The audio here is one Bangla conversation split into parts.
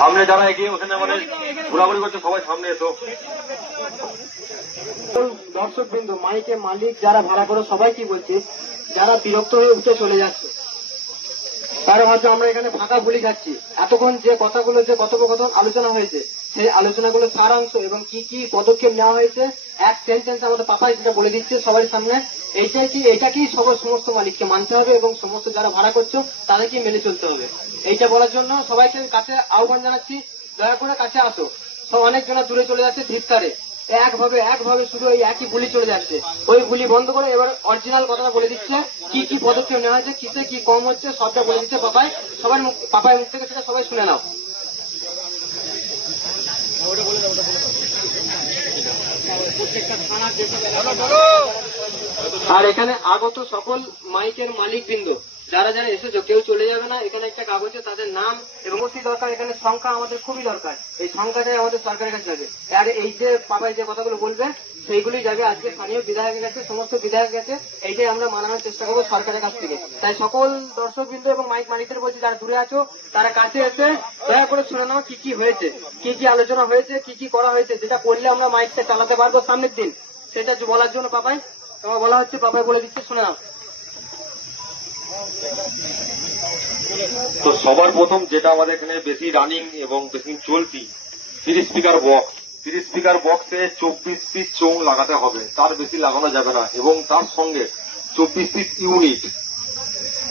সামনে যারা এগিয়ে ওখানে আমাদের ঘোরাঘুরি করছে সবাই সামনে এসো। দর্শক বিন্দু, মাইকে মালিক যারা ভাড়া করে সবাই কি বলছে, যারা বিরক্ত হয়ে উঠে চলে যাচ্ছে, তারা হয়তো আমরা এখানে ফাঁকা বলি খাচ্ছি। এতক্ষণ যে কথাগুলো, যে কথোপকথন আলোচনা হয়েছে, সেই আলোচনাগুলো সারাংশ এবং কি কি পদক্ষেপ নেওয়া হয়েছে এক সেন্টেন্স আমাদের পাপাই যেটা বলে দিচ্ছে সবার সামনে। এইটাকেই সমস্ত মালিককে মানতে হবে এবং সমস্ত যারা ভাড়া করছো তাদেরকে মেনে চলতে হবে। এইটা বলার জন্য সবাইকে কাছে আহ্বান জানাচ্ছি, দয়া করে কাছে আসো। সব অনেকজনা দূরে চলে যাচ্ছে ধিক্কারে, একভাবে শুধু ওই একই গুলি চলে যাচ্ছে। ওই গুলি বন্ধ করে এবার অরিজিনাল কথাটা বলে দিচ্ছে, কি কি পদক্ষেপ নেওয়া হয়েছে, কিসে কি কম হচ্ছে সবটা বলে দিচ্ছে পাপাই। পাপাই মুখ থেকে সেটা সবাই শুনে নাও। আর এখানে আগত সকল মাইকের মালিক বিন্দু যারা যারা এসেছো, কেউ চলে যাবে না। এখানে একটা কাগজে তাদের নাম এবং দরকার, এখানে সংখ্যা আমাদের খুবই দরকার। এই সংখ্যাটাই আমাদের সরকারের কাছে যাবে। আর এই যে পাপাই যে কথাগুলো বলবে সেইগুলি যাবে আজকে স্থানীয় বিধায়কের কাছে, সমস্ত বিধায়কের কাছে। এইটাই আমরা মানানোর চেষ্টা করবো সরকারের কাছ থেকে। তাই সকল দর্শক বিন্দু এবং মাইক মালিকদের বলছি, যারা দূরে আছো তারা কাছে এসে দয়া করে শুনে নাও কি কি হয়েছে, কি কি আলোচনা হয়েছে, কি কি করা হয়েছে, যেটা করলে আমরা মাইকটা চালাতে পারবো সামনের দিন, সেটা বলার জন্য পাপাই তোমার বলা হচ্ছে। পাপাই বলে দিচ্ছে, শুনে নাও। তো সবার প্রথম যেটা আমাদের এখানে বেশি রানিং এবং বেশি চলতি 30 স্পিকার বক্স। 30 স্পিকার বক্সে 24 পিস চোং লাগাতে হবে, তার বেশি লাগানো যাবে না। এবং তার সঙ্গে 24 পিস ইউনিট,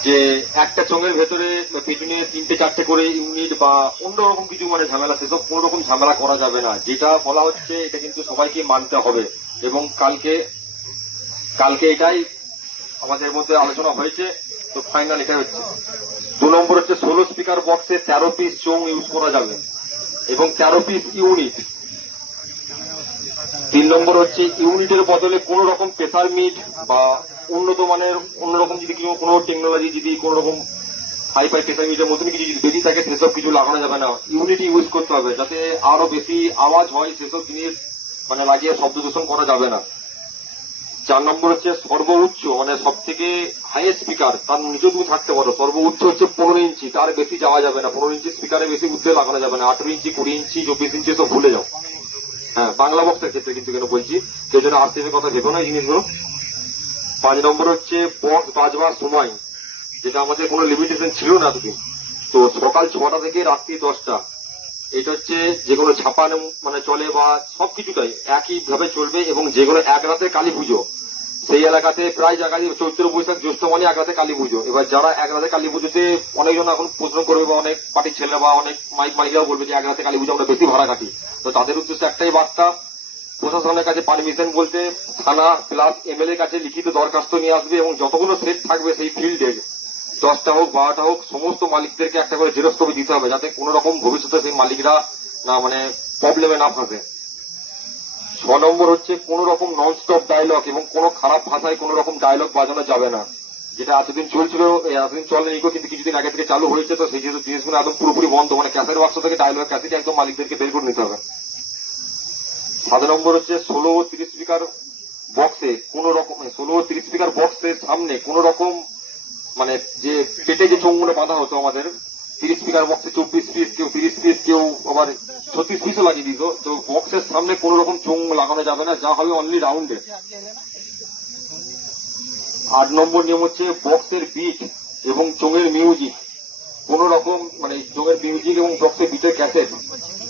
যে একটা চোঙের ভেতরে পেছনে 3-4টে করে ইউনিট বা অন্যরকম কিছু মানে ঝামেলা, সেসব কোন রকম ঝামেলা করা যাবে না। যেটা বলা হচ্ছে এটা কিন্তু সবাইকে মানতে হবে। এবং কালকে এটাই আমাদের মধ্যে আলোচনা হয়েছে। তো ফাইনাল এটাই হচ্ছে। 2 নম্বর হচ্ছে 16 স্পিকার বক্সে 13 পিস চোং ইউজ করা যাবে এবং 13 পিস ইউনিট। 3 নম্বর হচ্ছে ইউনিটের বদলে কোন রকম প্রেসার মিট বা উন্নত মানের অন্যরকম যদি কোনো টেকনোলজি, যদি কোন রকম হাইফাই প্রেসার মিটের মতন কিছু যদি বেরিয়ে থাকে সেসব কিছু লাগানো যাবে না। ইউনিটি ইউজ করতে হবে, যাতে আরো বেশি আওয়াজ হয় সেসব জিনিস মানে লাগিয়ে শব্দ দূষণ করা যাবে না। 4 নম্বর হচ্ছে সর্বোচ্চ মানে সব থেকে হাইয়েস্ট স্পিকার, তার নিচে তুমি থাকতে পারো। সর্বোচ্চ হচ্ছে 15 ইঞ্চি, তার বেশি যাওয়া যাবে না। 15 ইঞ্চি স্পিকারে বেশি উদ্ধে লাগানো যাবে না। 18 ইঞ্চি, 20 ইঞ্চি, 24 ইঞ্চি সব ভুলে যাও। হ্যাঁ, বাংলা বক্সের ক্ষেত্রে কিন্তু কেন বলছি, সেই জন্য আরসিএফের কথা ভেবো না এই জিনিসগুলো। 5 নম্বর হচ্ছে বক্স বাজবার সময়, যেটা আমাদের কোনো লিমিটেশন ছিল না এতদিন। তো সকাল 6টা থেকে রাত্রি 10টা, এটা হচ্ছে যেগুলো ছাপানো মানে চলে বা সবকিছুটাই একই ভাবে চলবে। এবং যেগুলো এক রাতে কালী পুজো, সেই এলাকাতে প্রায় জায়গায় চৈত্র বৈশাখ জ্যৈষ্ঠ মানে এক রাতে কালী পুজো। এবার যারা এক রাতে কালী পুজোতে অনেকজন এখন প্রশ্ন করবে বা অনেক পার্টির ছেলেরা বা অনেক মাইক মালিকরাও বলবে যে এক রাতে কালী পুজো আমরা বেশি ভাড়া কাটি। তো তাদের উদ্দেশ্যে একটাই বার্তা, প্রশাসনের কাছে পারমিশন বলতে থানা প্লাস এমএলএ কাছে লিখিত দরখাস্ত নিয়ে আসবে এবং যতগুলো সেট থাকবে সেই ফিল্ডের 10টা হোক 12টা হোক সমস্ত মালিকদেরকে একটা করে জেরক্স কপি দিতে হবে, যাতে কোন রকম ভবিষ্যতে সেই মালিকরা না মানে প্রবলেমে না ফাঁসে। 6 নম্বর হচ্ছে কোন রকম নন স্টপ ডায়লগ এবং কোন খারাপ ভাষায় কোন রকম ডায়লগ বাজানো যাবে না। যেটা এতদিন চলছিল, এতদিন চলেনি কিন্তু কিছুদিন আগে থেকে চালু হয়েছে। তো সেই জিনিসগুলো একদম পুরোপুরি বন্ধ, মানে ক্যাসের বাক্স থেকে ডায়লগ ক্যাসেট একদম মালিকদেরকে বের করে নিতে হবে। 7 নম্বর হচ্ছে 16 ও 30 স্পিকার বক্সে কোন রকম 16 ও 30 স্পিকার বক্সের সামনে কোন রকম মানে যে পেটে যে চোঙগুলো বাঁধা হতো আমাদের 30 স্পিকার বক্সে 24 পিস, কেউ 30 পিস, কেউ আবার 36 পিসও লাগিয়ে দিত। তো বক্সের সামনে কোন রকম চোঙ লাগানো যাবে না, যা হবে অনলি রাউন্ডে। 8 নম্বর নিয়ম হচ্ছে বক্সের বিট এবং চোঙের মিউজিক কোন রকম মানে চোঙের মিউজিক এবং বক্সের বিটের ক্যাসেট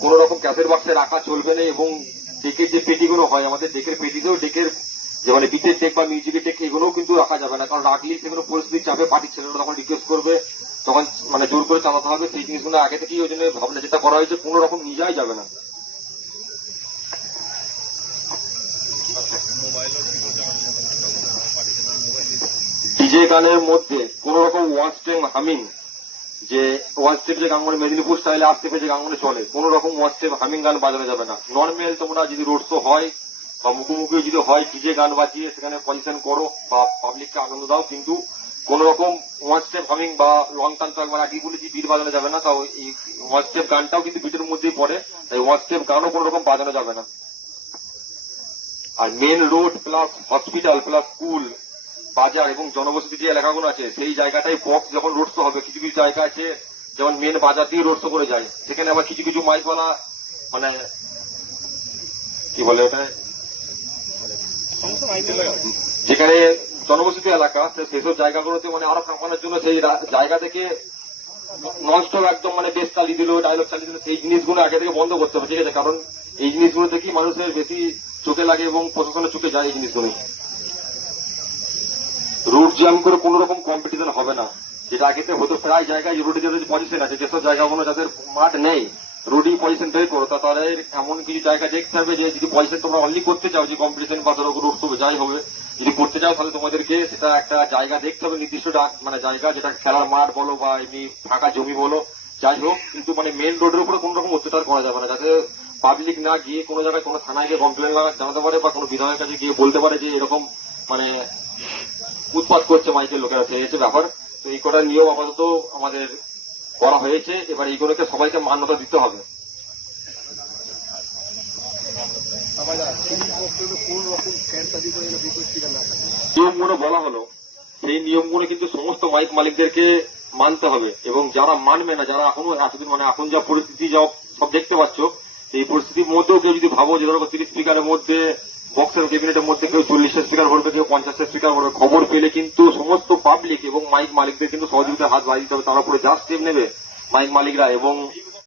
কোন রকম ক্যাসেট বক্সে রাখা চলবে না। এবং ডেকের যে পেটিগুলো হয় আমাদের, ডেকের পেটিতেও ডেকের যে মানে বিটের ডেক বা মিউজিকের ডেক এগুলোও কিন্তু রাখা যাবে না, কারণ রাখলেই সেগুলো পরিস্থিতির চাপে পার্টির ছেলেরা তখন রিকোয়েস্ট করবে, তখন মানে জোর করে চালাতে হবে। সেই জিনিসগুলো আগে থেকেই ওই জন্য ভাবনা যেটা করা হয়েছে, কোন রকম নিয়ে যাওয়াই যাবে না। ডিজে গানের মধ্যে কোন রকম ওয়ান স্ট্রিং হামিং, যে ওয়ান স্টেপ যে গান মানে মেদিনীপুর স্টাইলে আস্তে যে গান চলে, কোন রকম ওয়ান স্টেপ হামিং গান বাজানো যাবে না। নর্মাল তোমরা যদি রোড শো হয় বা মুখোমুখি যদি হয় ডিজে গান বাজিয়ে সেখানে পজিশন করো বা পাবলিককে আনন্দ দাও, কিন্তু কোন রকম ওয়ান স্টেপ হামিং বা লং টান ট্রাক মানে আগে বলেছি বিট বাজানো যাবে না। তাও এই ওয়ান স্টেপ গানটাও কিন্তু বিটের মধ্যেই পড়ে, তাই ওয়ান স্টেপ গানও কোন রকম বাজানো যাবে না। আর main road plus hospital plus school বাজার এবং জনবসতি যে এলাকাগুলো আছে সেই জায়গাটাই বক্স যখন রোড শো হবে, কিছু কিছু জায়গা আছে যেমন মেন বাজার দিয়ে রোড শো করে যায়, সেখানে আবার কিছু কিছু মাইকওয়ালা মানে কি বলে ওটা, যেখানে জনবসতি এলাকা সেসব জায়গাগুলোতে মানে আরো কাঁপানোর জন্য সেই জায়গা থেকে ননস্টপ একদম মানে বেশ চালিয়ে দিল, ডায়লগ চালিয়ে দিল, সেই জিনিসগুলো আগে থেকে বন্ধ করতে হবে, ঠিক আছে? কারণ এই জিনিসগুলো দেখি মানুষের বেশি চোখে লাগে এবং প্রশাসনের চোখে যায় এই জিনিসগুলো। রুট জ্যাম করে কোন রকম কম্পিটিশন হবে না, যেটা আগে হতো প্রায় জায়গায় রোডে যাদের পজিশন আছে, যেসব জায়গাগুলো যাদের মাঠ নেই রোডই পজিশন তৈরি করো, তাদের এমন কিছু জায়গা দেখতে হবে যে যদি পজিশন তোমরা অনলি করতে চাও, যে কম্পিটিশন বা ধরো রোড শো যাই হবে, যদি করতে চাও তাহলে তোমাদেরকে সেটা একটা জায়গা দেখতে হবে, নির্দিষ্ট মানে জায়গা, যেটা খেলার মাঠ বলো বা এমনি ফাঁকা জমি বলো, যাই হোক, কিন্তু মানে মেন রোডের উপরে কোন রকম অত্যাচার করা যাবে না, যাতে পাবলিক না গিয়ে কোনো জায়গায় কোনো থানায় গিয়ে কমপ্লেন জানাতে পারে বা কোনো বিধায়কের কাছে গিয়ে বলতে পারে যে এরকম মানে উৎপাত করছে মাইকের লোকেরা, সেই হচ্ছে ব্যাপার। তো এই কটার নিয়ম আপাতত আমাদের করা হয়েছে, এবার এইগুলোকে সবাইকে মান্যতা দিতে হবে। নিয়মগুলো বলা হলো, সেই নিয়মগুলো কিন্তু সমস্ত মাইক মালিকদেরকে মানতে হবে, এবং যারা মানবে না, যারা এখনো এতদিন মানে এখন যা পরিস্থিতি সব দেখতে পাচ্ছ, এই পরিস্থিতির মধ্যেও কেউ যদি ভাবো যে ধরো 30 স্পিকারের মধ্যে বক্সের ক্যাবিনেটের মধ্যে কেউ 40টা স্পিকার ভরবে, কেউ 50টা স্পিকার ভরবে, খবর পেলে কিন্তু সমস্ত পাবলিক এবং মাইক মালিকদের কিন্তু সহযোগিতার হাত বাড়িয়ে দিতে হবে, তার উপরে যা স্টেপ নেবে মাইক মালিকরা এবং